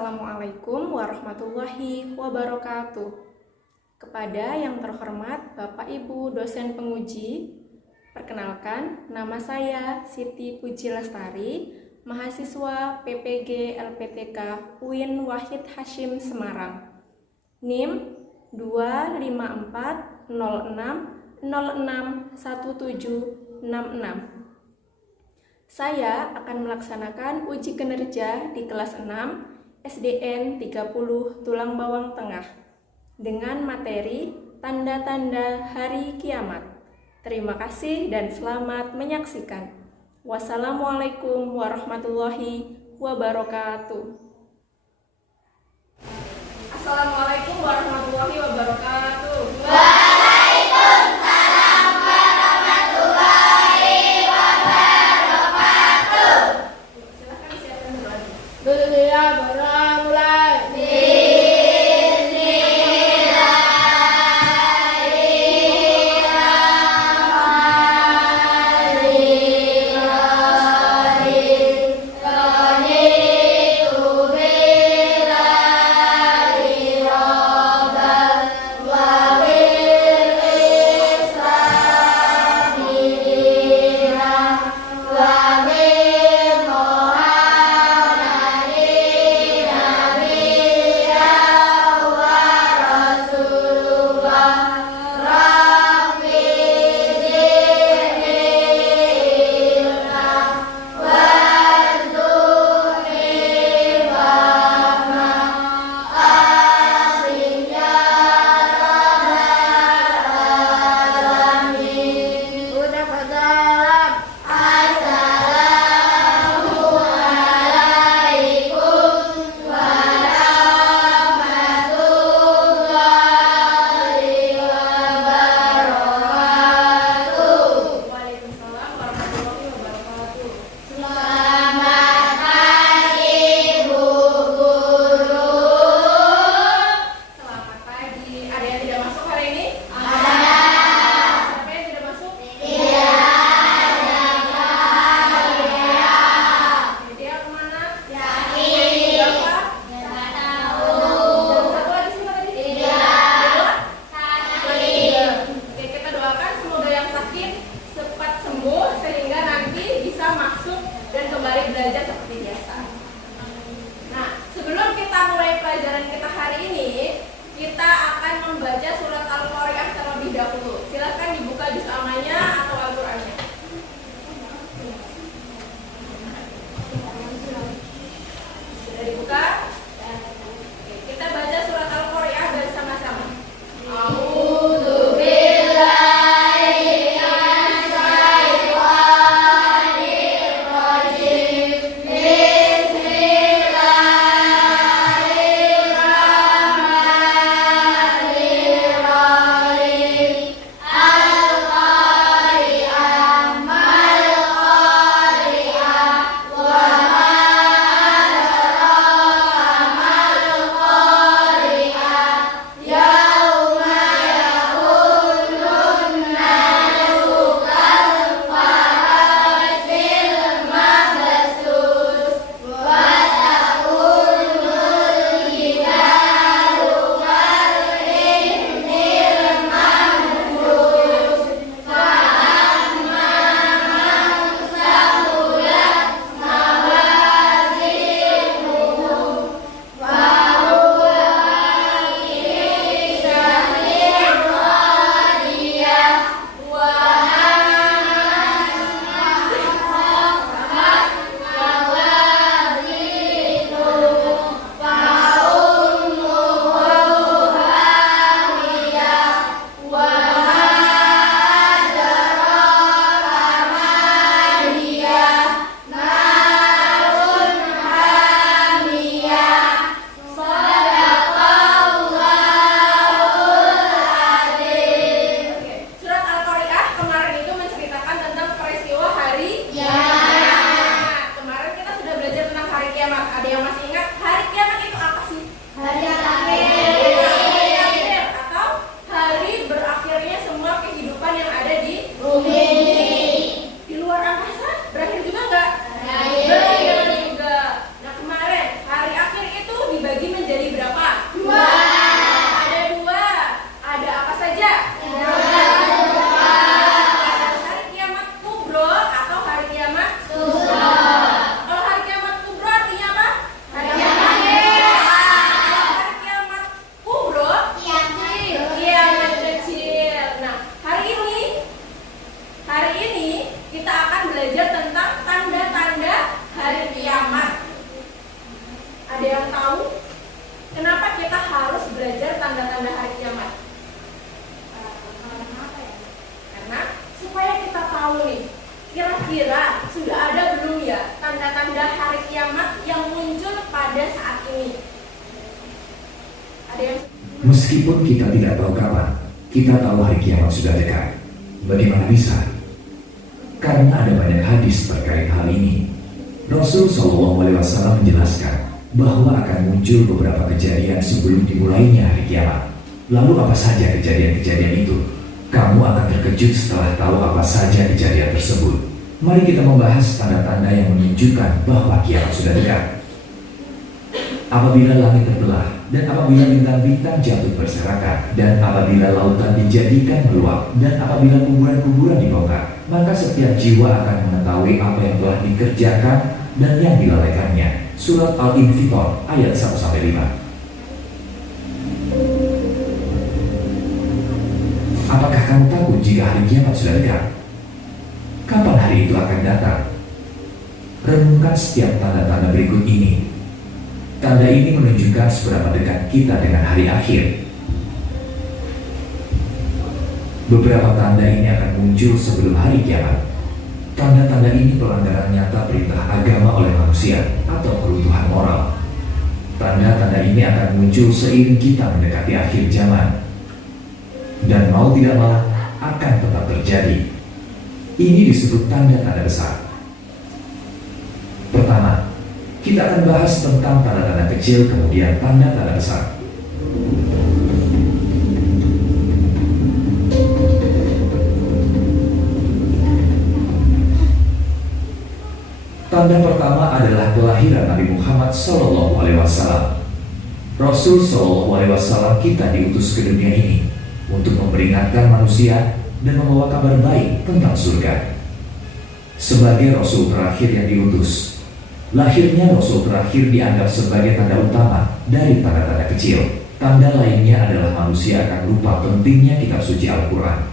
Assalamualaikum warahmatullahi wabarakatuh. Kepada yang terhormat Bapak Ibu dosen penguji, perkenalkan nama saya Siti Puji Lestari, mahasiswa PPG LPTK UIN Wahid Hasyim Semarang. NIM 25406061766. Saya akan melaksanakan uji kinerja di kelas 6 SDN 30 Tulang Bawang Tengah dengan materi tanda-tanda hari kiamat. Terima kasih dan selamat menyaksikan. Wassalamualaikum warahmatullahi wabarakatuh. Assalamualaikum warahmatullahi wabarakatuh. Waalaikumsalam warahmatullahi wabarakatuh. Silakan siapkan dulu lagi. Mulai. Waalaikumsalam warahmatullahi wabarakatuh. Selamat pagi Bu Guru. Selamat pagi. Ada yang tidak masuk hari ini? Ada. Siapa yang tidak masuk? Iya. Dia kemana? Yakin. Berapa? Nggak tahu. Satu lagi sih tadi? Tiga. Dua? Sakit. Oke, kita doakan semoga yang sakit cepat sembuh sehingga nanti bisa masuk dan kembali belajar seperti biasa. Nah, sebelum kita mulai pelajaran kita hari ini, kita akan membaca surat Al-Qari'ah terlebih dahulu. Silakan dibuka juz amanya atau Al-Qur'annya. Sudah dibuka? Oke, kita baca surat Al-Qari'ah bersama-sama. A'udzu billahi minasyaitonir rajim. Bismillahirrahmanirrahim. tahu kenapa kita harus belajar tanda-tanda hari kiamat? Karena supaya kita tahu nih, kira-kira sudah ada belum ya tanda-tanda hari kiamat yang muncul pada saat ini? Ada yang Meskipun kita tidak tahu kapan, kita tahu hari kiamat sudah dekat. Bagaimana bisa? Karena ada banyak hadis terkait hal ini. Rasul SAW menjelaskan bahwa akan muncul beberapa kejadian sebelum dimulainya hari kiamat. Lalu apa saja kejadian-kejadian itu? Kamu akan terkejut setelah tahu apa saja kejadian tersebut. Mari kita membahas tanda-tanda yang menunjukkan bahwa kiamat sudah dekat. Apabila langit terbelah, dan apabila bintang-bintang jatuh berserakan, dan apabila lautan dijadikan meluap, dan apabila kuburan-kuburan dibongkar, maka setiap jiwa akan mengetahui apa yang telah dikerjakan dan yang dilalaikannya. Surat Al-Infitor ayat 1-5. Apakah kamu takut jika hari kiamat sudah dekat? Kapan hari itu akan datang? Renungkan setiap tanda-tanda berikut ini. Tanda ini menunjukkan seberapa dekat kita dengan hari akhir. Beberapa tanda ini akan muncul sebelum hari kiamat. Tanda-tanda ini pelanggaran nyata perintah agama oleh manusia atau keruntuhan moral. Tanda-tanda ini akan muncul seiring kita mendekati akhir zaman. Dan mau tidak mau akan tetap terjadi. Ini disebut tanda-tanda besar. Pertama, kita akan bahas tentang tanda-tanda kecil, kemudian tanda-tanda besar. Tanda pertama adalah kelahiran Nabi Muhammad SAW. Rasul SAW kita diutus ke dunia ini untuk memperingatkan manusia dan membawa kabar baik tentang surga. Sebagai Rasul terakhir yang diutus, lahirnya Rasul terakhir dianggap sebagai tanda utama dari tanda-tanda kecil. Tanda lainnya adalah manusia akan lupa pentingnya kitab suci Al-Quran.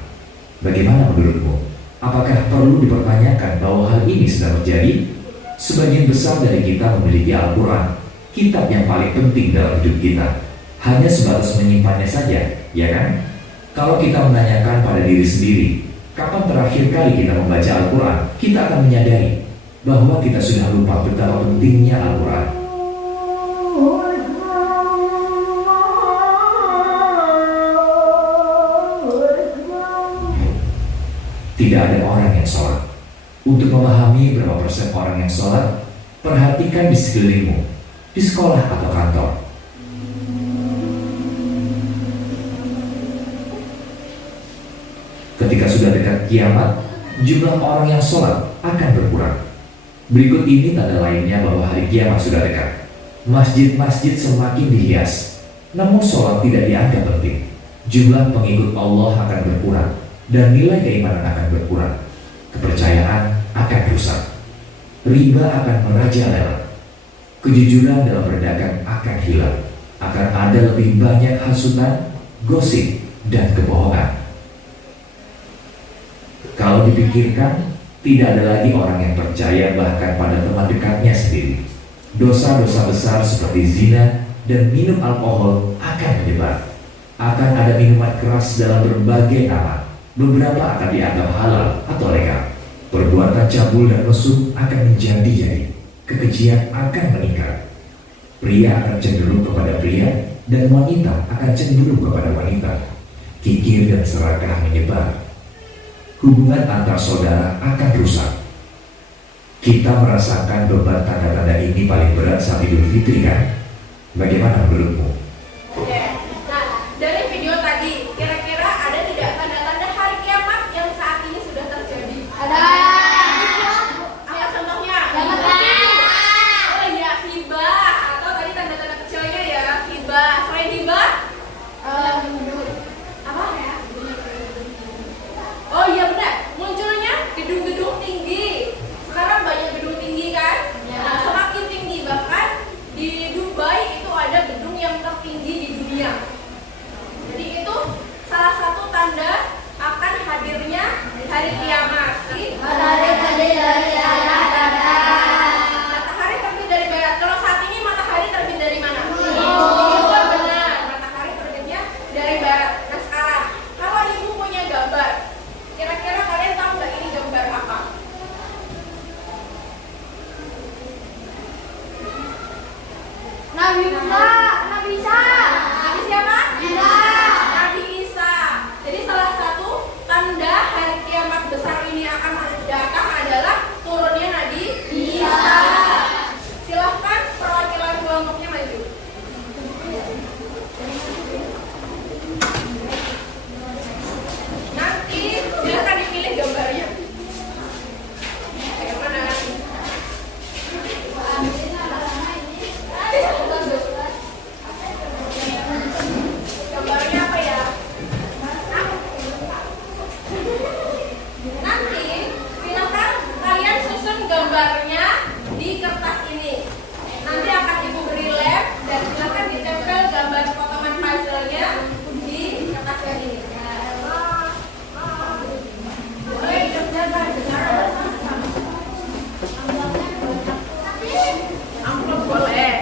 Bagaimana menurutmu? Apakah perlu dipertanyakan bahwa hal ini sedang terjadi? Sebagian besar dari kita memiliki Al-Quran, kitab yang paling penting dalam hidup kita. Hanya sebatas menyimpannya saja, ya kan? Kalau kita menanyakan pada diri sendiri, kapan terakhir kali kita membaca Al-Quran, kita akan menyadari bahwa kita sudah lupa betapa pentingnya Al-Quran. Tidak ada orang yang sholat. Untuk memahami berapa persen orang yang sholat, perhatikan di sekelilingmu, di sekolah atau kantor. Ketika sudah dekat kiamat, jumlah orang yang sholat akan berkurang. Berikut ini tanda lainnya bahwa hari kiamat sudah dekat. Masjid-masjid semakin dihias, namun sholat tidak dianggap penting. Jumlah pengikut Allah akan berkurang, dan nilai keimanan akan berkurang. Kepercayaan akan rusak. Riba akan merajalela. Kejujuran dalam berdagang akan hilang. Akan ada lebih banyak hasutan, gosip, dan kebohongan. Kalau dipikirkan, tidak ada lagi orang yang percaya bahkan pada teman dekatnya sendiri. Dosa-dosa besar seperti zina dan minum alkohol akan menyebar. Akan ada minuman keras dalam berbagai nama. Beberapa akan dianggap halal atau legal. Perbuatan cabul dan mesum akan menjadi-jadi. Kekejian akan meningkat. Pria akan cenderung kepada pria, dan wanita akan cenderung kepada wanita. Kikir dan serakah menyebar. Hubungan antar saudara akan rusak. Kita merasakan beban tanda-tanda ini paling berat saat Idul Fitri, kan? Bagaimana menurutmu? Oke. Nah, dari video tadi, kira-kira ada tidak tanda-tanda hari kiamat yang saat ini sudah terjadi? Ada. Apa contohnya? Hibah. Oh iya, hibah. Atau tadi tanda-tanda kecilnya ya, hibah. Selain hibah, apa? Oh iya benar, munculnya gedung-gedung tinggi. Sekarang banyak gedung tinggi kan? Ya. Nah, semakin tinggi, bahkan di Dubai itu ada gedung yang tertinggi di dunia. Jadi itu salah satu tanda akan hadirnya hari kiamat. Matahari terbit dari arah barat. Matahari terbit dari barat. Kalau saat ini matahari terbit dari mana? Nabi Isa. Nabi siapa? Isa. Nabi Isa. Jadi salah satu tanda hari kiamat besar ini akan datang adalah turunnya Nabi Isa. Silahkan perwakilan kelompoknya maju. Nanti silahkan dipilih gambarnya. Yang mana? Gambarnya apa ya? Nanti silakan kalian susun gambarnya di kertas ini. Nanti akan ibu beri lem dan silakan ditempel gambar potongan puzzle-nya di kertas yang ini. Boleh dikerjakan secara bersama-sama. Amplop boleh.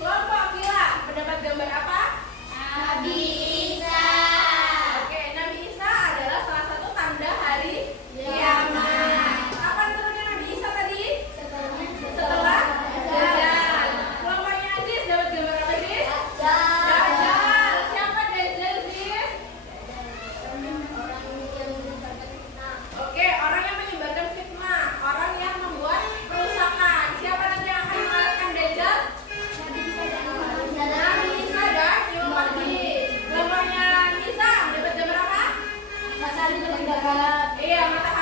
Kelompok Kila, pendapat gambar apa? Nabi Isa. Oke, Nabi Isa adalah salah satu tanda hari kiamat. Kapan turunnya Nabi Isa tadi? Setelah Dajjal. Kelompoknya Aziz dapat gambar apa, Aziz? Dajjal. Siapa Dajjal, Aziz? Oke, orang yang menyebarkan fitnah, orang yang membuat perusakan. Siapa nanti yang akan mengalahkan Dajjal? Nabi Isa dan Imam Mahdi. Kelompoknya Isa dapat gambar apa? Iya, matahari